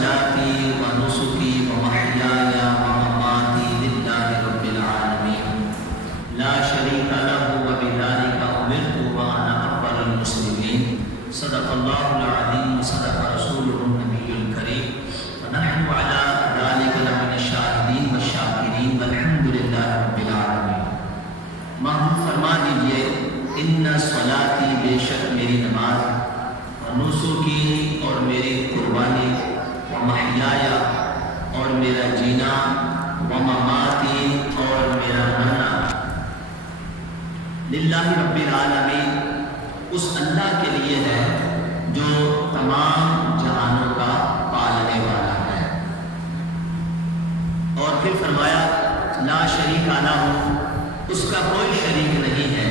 صلاتی و نسکی و محیای و مماتی للہ رب العالمین لا شریک لہ وبذلک امرت وانا اول المسلمین صدق اللہ العظیم وصدق رسولہ النبی الکریم ونحن علی ذلک لمن الشاہدین والشاکرین والحمد للہ رب العالمین۔ محمود فرما دیجئے ان صلاتی، بے شک میری نماز، و نسکی اور میری قربانی، و محیایا اور میرا جینا، و مماتی اور میرا مرنا، للہ رب العالمین، اس اللہ کے لیے ہے جو تمام جہانوں کا پالنے والا ہے۔ اور پھر فرمایا لا شریک لہ، اس کا کوئی شریک نہیں ہے،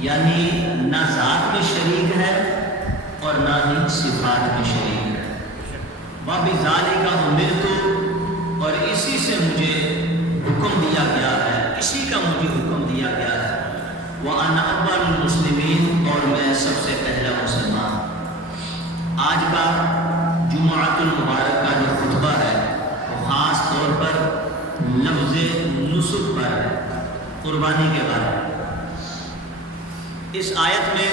یعنی نہ ذات میں شریک ہے اور نہ ہی صفات میں شریک ہے۔ وَبِذَلِكَ أُمِرْتُ، اور اسی سے مجھے حکم دیا گیا ہے، اسی کا مجھے حکم دیا گیا ہے۔ وَأَنَا أَوَّلُ الْمُسْلِمِينَ، اور میں سب سے پہلا مسلمان۔ آج کا جمعۃ المبارک کا جو خطبہ ہے وہ خاص طور پر لفظ نسک پر ہے، قربانی کے بارے میں۔ اس آیت میں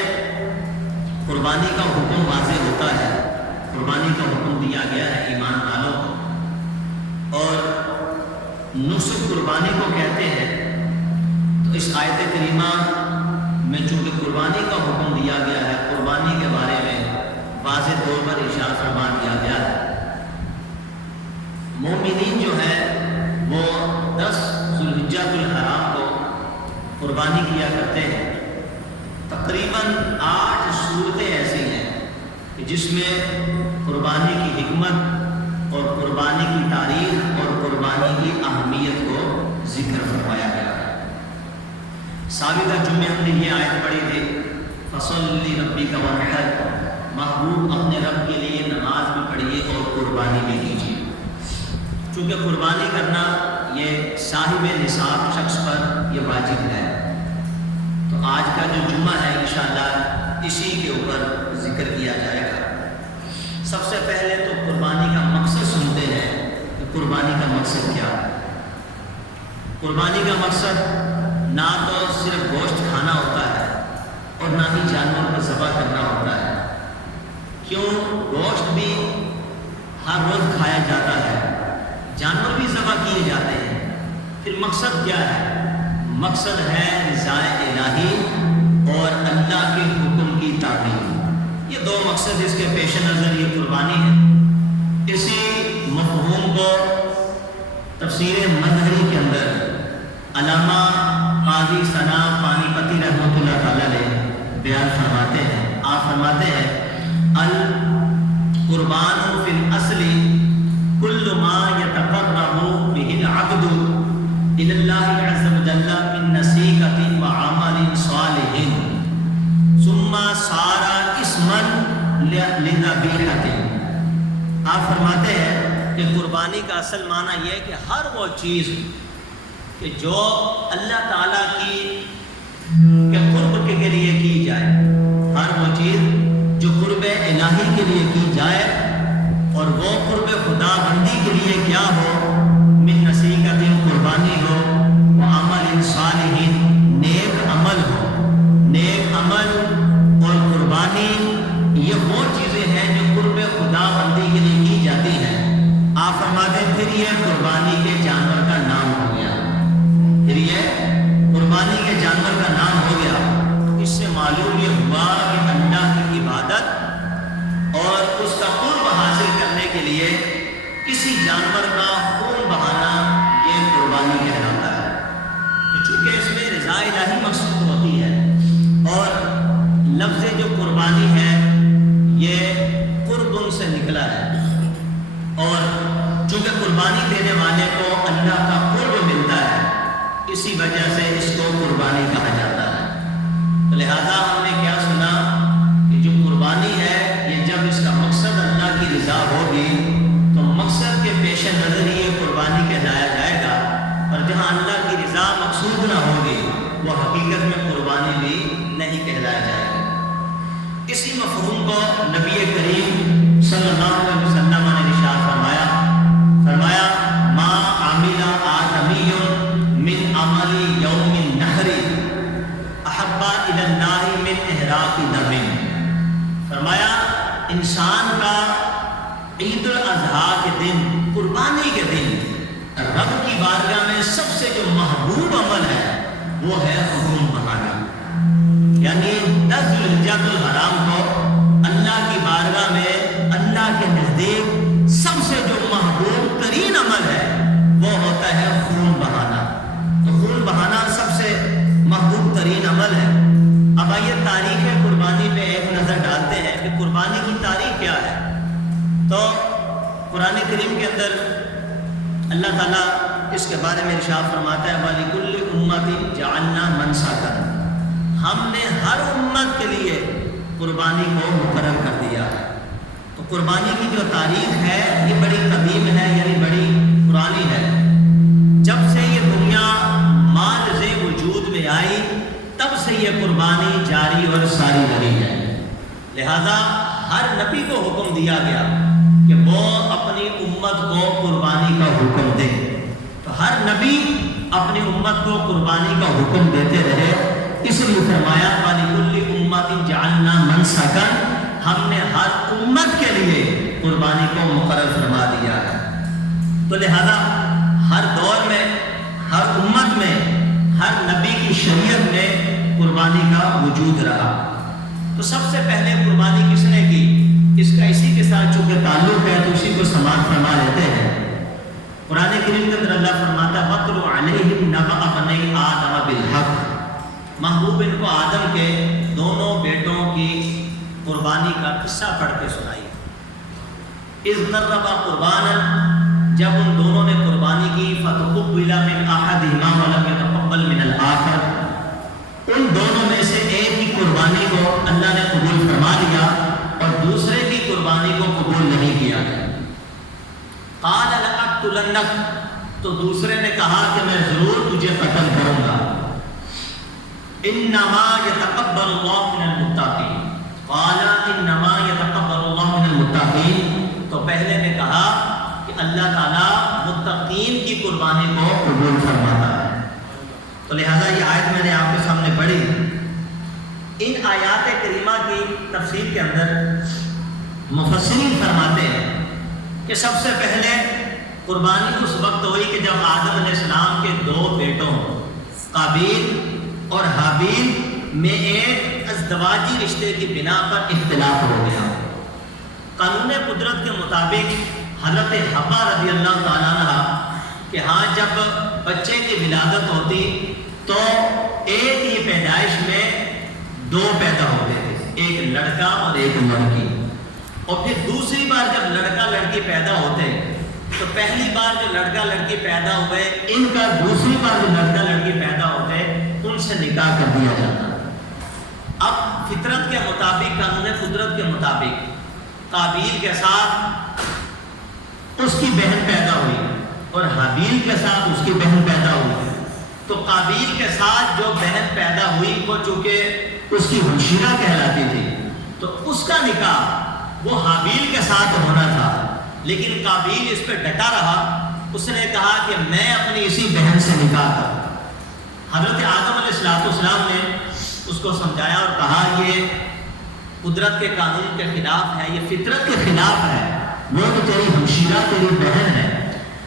قربانی کا حکم واضح ہوتا ہے، قربانی کا حکم دیا گیا ہے ایمان والوں کو، اور نسک قربانی کو کہتے ہیں۔ تو اس آیت کریمہ میں چونکہ قربانی کا حکم دیا گیا ہے، قربانی کے بارے میں واضح طور پر ارشاد فرما دیا گیا ہے۔ مومنین جو ہیں وہ 10 ذوالحجۃ الحرام کو قربانی کیا کرتے ہیں۔ تقریباً 8 صورتیں ایسی ہیں کہ جس میں قربانی کی حکمت اور قربانی کی تاریخ اور قربانی کی اہمیت کو ذکر فرمایا گیا ہے۔ سابقہ جمعے ہم نے یہ آیت پڑھی تھی فَصَلِّ لِرَبِّكَ وَانْحَرْ، محبوب اپنے رب کے لیے نماز بھی پڑھیے اور قربانی بھی کیجیے۔ چونکہ قربانی کرنا یہ صاحب نصاب شخص پر یہ واجب ہے، تو آج کا جو جمعہ ہے انشاءاللہ اسی کے اوپر ذکر کیا جائے گا۔ سب سے پہلے تو قربانی کا مقصد سنتے ہیں کہ قربانی کا مقصد کیا ہے۔ قربانی کا مقصد نہ تو صرف گوشت کھانا ہوتا ہے اور نہ ہی جانور کو ذبح کرنا ہوتا ہے۔ کیوں؟ گوشت بھی ہر روز کھایا جاتا ہے، جانور بھی ذبح کیے جاتے ہیں۔ پھر مقصد کیا ہے؟ مقصد ہے رضا الہی اور اللہ کے حکم کی تعمیل۔ یہ 2 مقصد اس کے پیش نظر یہ قربانی ہے۔ اسی مفہوم کو تفسیر مظہری کے اندر علامہ قاضی ثنا پانی پتی رحمۃ اللہ تعالی علیہ بیان فرماتے ہیں۔ آپ فرماتے ہیں القربان فی الاصل کل ما یتقرب بہ العبد الی اللہ عز وجل من نسیکۃ وعمل صالح ثم صار اسما لذبیحۃ۔ آپ فرماتے ہیں کہ قربانی کا اصل معنی یہ ہے کہ ہر وہ چیز کہ جو اللہ تعالیٰ کے قرب کے لیے کی جائے، ہر وہ چیز جو قرب الہی کے لیے کی جائے اور وہ قرب خدا بندی کے لیے کیا ہو، من نسیکۃ قربانی ہو، وعمل صالح نیک عمل ہو۔ نیک عمل اور قربانی یہ وہ چیزیں ہیں جو قرب خدا بندی کے لیے کی جاتی ہیں۔ آپ فرماتے ہیں پھر یہ قربانی کے جانور کا نام ہو گیا، پھر یہ قربانی کے جانور کا نام ہو گیا۔ اس سے معلوم یہ ہوا کہ اللہ کی عبادت اور اس کا قرب حاصل کرنے کے لیے کسی جانور کا خون بہانا یہ قربانی کہلاتا ہے۔ تو چونکہ اس میں رضا الہی مقصود ہوتی ہے اور لفظ جو قربانی ہے یہ قربن سے نکلا ہے، اور چونکہ قربانی دینے والے کو اللہ کا قرب ملتا ہے اسی وجہ سے اس کو قربانی کہا جاتا ہے۔ تو لہذا ہم نے کیا سنا کہ جو قربانی ہے یہ جب اس کا مقصد اللہ کی رضا ہوگی تو مقصد کے پیش نظر ہی یہ قربانی کہلایا جائے گا، اور جہاں اللہ کی رضا مقصود نہ ہوگی وہ حقیقت میں قربانی بھی نہیں کہلایا جائے گا۔ اسی مفہوم کو نبی کریم صلی اللہ علیہ وسلم نے ارشاد الاضحیٰ کے دن، قربانی کے دن، رب کی بارگاہ میں سب سے جو محبوب عمل ہے وہ ہے خون بہانا. یعنی 10 ذوالحجہ الحرام کو اللہ کی بارگاہ میں، اللہ کے نزدیک سب سے جو محبوب ترین عمل ہے وہ ہوتا ہے خون بہانا. تو خون بہانا سب سے محبوب ترین عمل ہے. اب آئیے تاریخ قربانی پہ ایک نظر ڈالتے ہیں کہ قربانی کی تاریخ کیا ہے. تو قرآن کریم کے اندر اللہ تعالیٰ اس کے بارے میں ارشاد فرماتا ہے وَلِكُلِّ أُمَّةٍ جَعَلْنَا مَنْسَكًا، ہم نے ہر امت کے لیے قربانی کو مقرر کر دیا ہے. تو قربانی کی جو تاریخ ہے یہ بڑی قدیم ہے، یعنی بڑی پرانی ہے. جب سے یہ دنیا مالز وجود میں آئی تب سے یہ قربانی جاری اور ساری رہی ہے. لہذا ہر نبی کو حکم دیا گیا کہ وہ اپنی امت کو قربانی کا حکم دے. تو ہر نبی اپنی امت کو قربانی کا حکم دیتے رہے. اس لیے فرمایا وَلِكُلِّ أُمَّةٍ جَعَلْنَا مَنْسَكًا، ہم نے ہر امت کے لیے قربانی کو مقرر فرما دیا ہے. تو لہذا ہر دور میں، ہر امت میں، ہر نبی کی شریعت میں قربانی کا وجود رہا. تو سب سے پہلے قربانی کس نے کی؟ اس کا اسی کے ساتھ چونکہ تعلق ہے تو اسی کو سماعت فرما لیتے ہیں. قرآن کریم کے اندر اللہ فرماتا ہے وَاتْلُ عَلَيْهِمْ نَبَأَ بَنِي آدَمَ بِالْحَقِّ، محبوب ان کو آدم کے دونوں بیٹوں کی قربانی کا قصہ پڑھ کے سنائی. اِذْ قَرَّبَا قُرْبَانًا، جب ان دونوں نے قربانی کی فَتُقُبِّلَ مِنْ أَحَدِهِمَا وَلَمْ يَتَقَبَّلْ مِنَ الْآخَرِ، ان دونوں میں سے ایک کی قربانی کو اللہ نے قبول فرما لیا اور دوسرے کی قربانی کو قبول نہیں کیا. قَالَ لَأَقْتُلَنَّكَ، تو دوسرے نے کہا کہ میں ضرور تجھے قتل کروں گا. انما يتقبل الله من المتقين، قال انما يتقبل الله من المتقين، تو پہلے نے کہا کہ اللہ تعالیٰ متقین کی قربانی کو قبول فرماتا ہے. تو لہذا یہ آیت میں نے آپ کے سامنے پڑھی. ان آیات کریمہ کی تفسیر کے اندر مفسرین فرماتے ہیں کہ سب سے پہلے قربانی اس وقت ہوئی کہ جب آدم علیہ السلام کے 2 بیٹوں قابیل اور حابیل میں ایک ازدواجی رشتے کی بنا پر اختلاف ہو گیا. قانون قدرت کے مطابق حضرت حوا رضی اللہ تعالیٰ عنہ کہ ہاں جب بچے کی ولادت ہوتی تو ایک ہی پیدائش میں 2 پیدا ہوتے تھے، ایک لڑکا اور ایک لڑکی. اور پھر دوسری بار جب لڑکا لڑکی پیدا ہوتے تو پہلی بار جو لڑکا لڑکی پیدا ہوئے ان کا دوسری بار جو لڑکا لڑکی پیدا ہوتے ان سے نکاح کر دیا جاتا. اب فطرت کے مطابق، قانون قدرت کے مطابق قابیل کے ساتھ اس کی بہن پیدا ہوئی اور حابیل کے ساتھ اس کی بہن پیدا ہوئی. تو قابیل کے ساتھ جو بہن پیدا ہوئی وہ چونکہ اس کی ہمشیرہ کہلاتی تھی تو اس کا نکاح وہ حابیل کے ساتھ ہونا تھا. لیکن قابیل اس پہ ڈٹا رہا، اس نے کہا کہ میں اپنی اسی بہن سے نکاح کروں. حضرت آدم علیہ السلام نے اس کو سمجھایا اور کہا یہ قدرت کے قانون کے خلاف ہے، یہ فطرت کے خلاف ہے، وہ تو تیری ہمشیرہ تیری بہن ہے،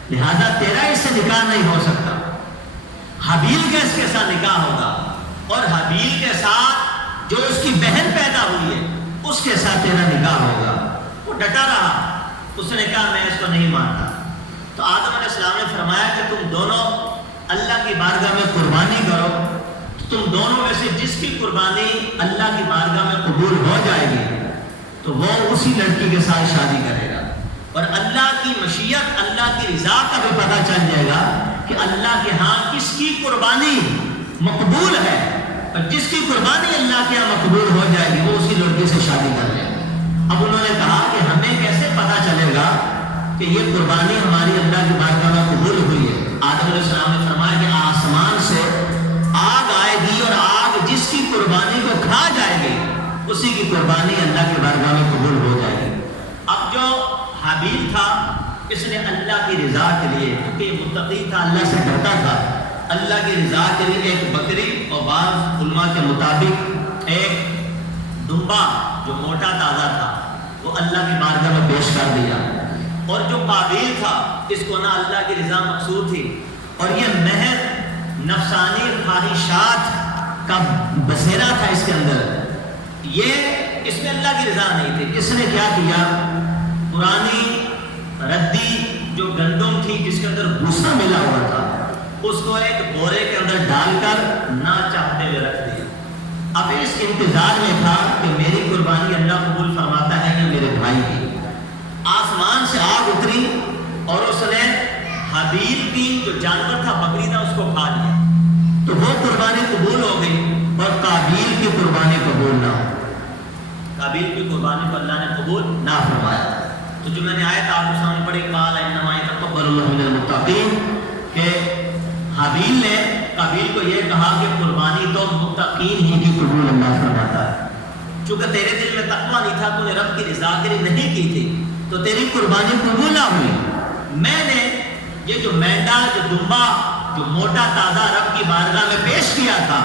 لہذا تیرا اس سے نکاح نہیں ہو سکتا. حابیل کا اس کے ساتھ نکاح ہوگا اور حابیل کے ساتھ جو اس کی بہن پیدا ہوئی ہے اس کے ساتھ تیرا نکاح ہوگا. وہ ڈٹا رہا، اس نے کہا میں اس کو نہیں مانتا. تو آدم علیہ السلام نے فرمایا کہ تم دونوں اللہ کی بارگاہ میں قربانی کرو، تم دونوں میں سے جس کی قربانی اللہ کی بارگاہ میں قبول ہو جائے گی تو وہ اسی لڑکی کے ساتھ شادی کرے گا. اور اللہ کی مشیت، اللہ کی رضا کا بھی پتہ چل جائے گا کہ اللہ کے ہاں کس کی قربانی مقبول ہے، اور جس کی قربانی اللہ کے ہاں مقبول ہو جائے گی وہ اسی لڑکی سے شادی کر لے گا. اب انہوں نے کہا کہ ہمیں کیسے پتہ چلے گا کہ یہ قربانی ہماری اللہ کی بارگاہ میں قبول ہوئی ہے؟ آدم علیہ السلام نے فرمایا کہ آسمان سے آگ آئے گی اور آگ جس کی قربانی کو کھا جائے گی اسی کی قربانی اللہ کی بارگاہ میں قبول ہو جائے گی. اب جو حابیل تھا اس نے اللہ کی رضا کے لیے، کیونکہ یہ متقی تھا، اللہ سے ڈرتا تھا، اللہ کی رضا کے لیے ایک بکری اور بعض علماء کے مطابق ایک دمبا جو موٹا تازہ تھا وہ اللہ کی بارگاہ میں پیش کر دیا. اور جو قابیل تھا اس کو نہ اللہ کی رضا مقصود تھی، اور یہ محض نفسانی خواہشات کا بسیرا تھا اس کے اندر، یہ اس میں اللہ کی رضا نہیں تھی۔ اس نے کیا کیا، پرانی ردی جو گندم تھی جس کے اندر بھوسا ملا ہوا تھا، اس کو ایک بورے کے اندر ڈال کر نہ چاہتے ہوئے رکھ دیا۔ اب اس انتظار میں تھا کہ میری قربانی اللہ قبول فرماتا ہے یا میرے بھائی کی۔ آسمان سے آگ اتری اور اس نے حابیل کی جو جانور تھا، بکری تھا، اس کو کھا لیا، تو وہ قربانی قبول ہو گئی اور قابیل کی قربانی قبول نہ ہو۔ قابیل کی قربانی کو اللہ نے قبول نہ فرمایا۔ تو جو میں نے آیت آپ کے سامنے پڑھی، قال انما یتقبل اللہ من المتقین، کہ حابیل نے قابیل کو یہ کہا کہ قربانی تو متقین ہی کی قبول اللہ فرماتا ہے، چونکہ تیرے دل میں تقویٰ نہیں تھا، تو نے رب کی رضا کے لیے نہیں کی تھی، تو تیری قربانی قبول نہ ہوئی۔ میں نے یہ جو مینڈا، جو دمبا، جو موٹا تازہ رب کی بارگاہ میں پیش کیا تھا،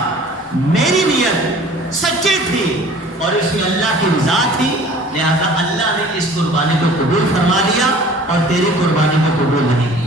میری نیت سچی تھی اور اس میں اللہ کی رضا تھی، لہذا اللہ نے اس قربانی کو قبول فرما لیا اور تیری قربانی کو قبول نہیں کیا۔